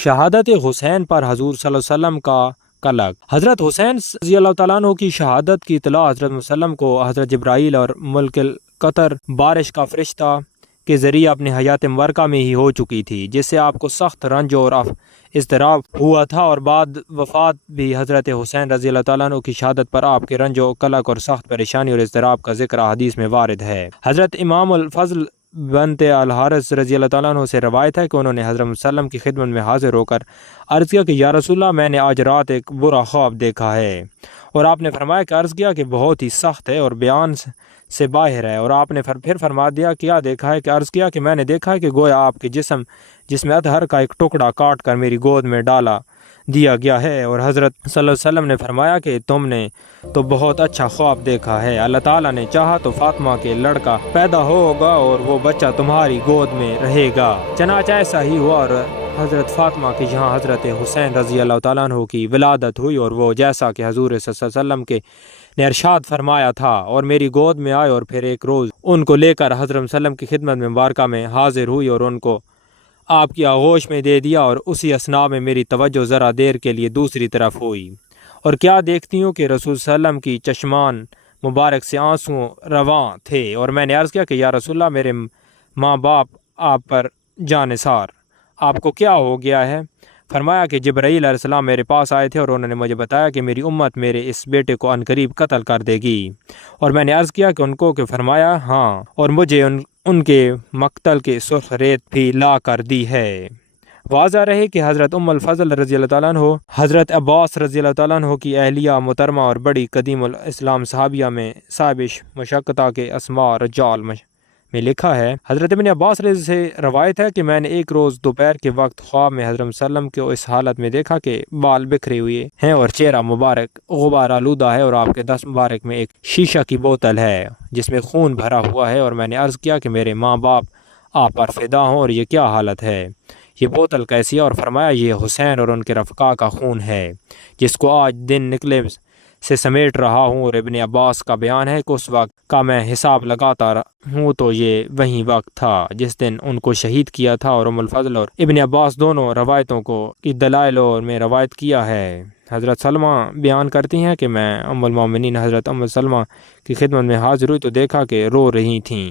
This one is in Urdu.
شہادت حسین پر حضور صلی اللہ علیہ وسلم کا قلق۔ حضرت حسین رضی اللہ تعالیٰ عنہ کی شہادت کی اطلاع حضرت وسلم کو حضرت جبرائیل اور ملک القطر بارش کا فرشتہ کے ذریعے اپنی حیات مبارکہ میں ہی ہو چکی تھی، جس سے آپ کو سخت رنج اور اضطراب ہوا تھا، اور بعد وفات بھی حضرت حسین رضی اللہ تعالیٰ عنہ کی شہادت پر آپ کے رنج و قلق اور سخت پریشانی اور اضطراب کا ذکر حدیث میں وارد ہے۔ حضرت امام الفضل بنت الحارث رضی اللہ تعالیٰ عنہ سے روایت ہے کہ انہوں نے حضرت وسلم کی خدمت میں حاضر ہو کر عرض کیا کہ یا رسول اللہ، میں نے آج رات ایک برا خواب دیکھا ہے، اور آپ نے فرمایا کہ عرض کیا کہ بہت ہی سخت ہے اور بیان سے باہر ہے، اور آپ نے پھر فرما دیا کیا دیکھا ہے؟ کہ عرض کیا کہ میں نے دیکھا ہے کہ گویا آپ کے جسم میں اطہر کا ایک ٹکڑا کاٹ کر میری گود میں ڈالا دیا گیا ہے، اور حضرت صلی اللہ علیہ وسلم نے فرمایا کہ تم نے تو بہت اچھا خواب دیکھا ہے، اللہ تعالیٰ نے چاہا تو فاطمہ کے لڑکا پیدا ہوگا اور وہ بچہ تمہاری گود میں رہے گا۔ چنانچہ ایسا ہی ہوا، اور حضرت فاطمہ کی جہاں حضرت حسین رضی اللہ تعالیٰ عنہ کی ولادت ہوئی، اور وہ جیسا کہ حضور صلی اللہ علیہ وسلم کے نے ارشاد فرمایا تھا، اور میری گود میں آئے، اور پھر ایک روز ان کو لے کر حضرت وسلم کی خدمت میں مبارکہ میں حاضر ہوئی اور ان کو آپ کی آغوش میں دے دیا، اور اسی اثناء میں میری توجہ ذرا دیر کے لیے دوسری طرف ہوئی، اور کیا دیکھتی ہوں کہ رسول صلی اللہ علیہ وسلم کی چشمان مبارک سے آنسو رواں تھے، اور میں نے عرض کیا کہ یا رسول اللہ، میرے ماں باپ آپ پر جانثار، آپ کو کیا ہو گیا ہے؟ فرمایا کہ جبرائیل علیہ السلام میرے پاس آئے تھے، اور انہوں نے مجھے بتایا کہ میری امت میرے اس بیٹے کو عنقریب قتل کر دے گی، اور میں نے عرض کیا کہ ان کو، کہ فرمایا ہاں، اور مجھے ان کے مقتل کے سرخ ریت بھی لا کر دی ہے۔ واضح رہے کہ حضرت ام الفضل رضی اللہ تعالیٰ عنہ حضرت عباس رضی اللہ تعالیٰ عنہ کی اہلیہ محترمہ اور بڑی قدیم الاسلام صحابیہ میں صاحب مشقتہ کے اسماء رجال میں لکھا ہے، حضرت ابن عباس رضی سے روایت ہے کہ میں نے ایک روز دوپہر کے وقت خواب میں حضرت وسلم کو اس حالت میں دیکھا کہ بال بکھرے ہوئے ہیں اور چہرہ مبارک غبار آلودہ ہے، اور آپ کے دست مبارک میں ایک شیشہ کی بوتل ہے جس میں خون بھرا ہوا ہے، اور میں نے عرض کیا کہ میرے ماں باپ آپ پر فدا ہوں، اور یہ کیا حالت ہے، یہ بوتل کیسی ہے؟ اور فرمایا یہ حسین اور ان کے رفقا کا خون ہے جس کو آج دن نکلے سے سمیٹ رہا ہوں، اور ابن عباس کا بیان ہے کہ اس وقت کا میں حساب لگاتا ہوں تو یہ وہی وقت تھا جس دن ان کو شہید کیا تھا، اور ام الفضل اور ابن عباس دونوں روایتوں کو کی دلائل میں روایت کیا ہے۔ حضرت سلمہ بیان کرتی ہیں کہ میں ام المومنین حضرت ام سلمہ کی خدمت میں حاضر ہوئی تو دیکھا کہ رو رہی تھیں۔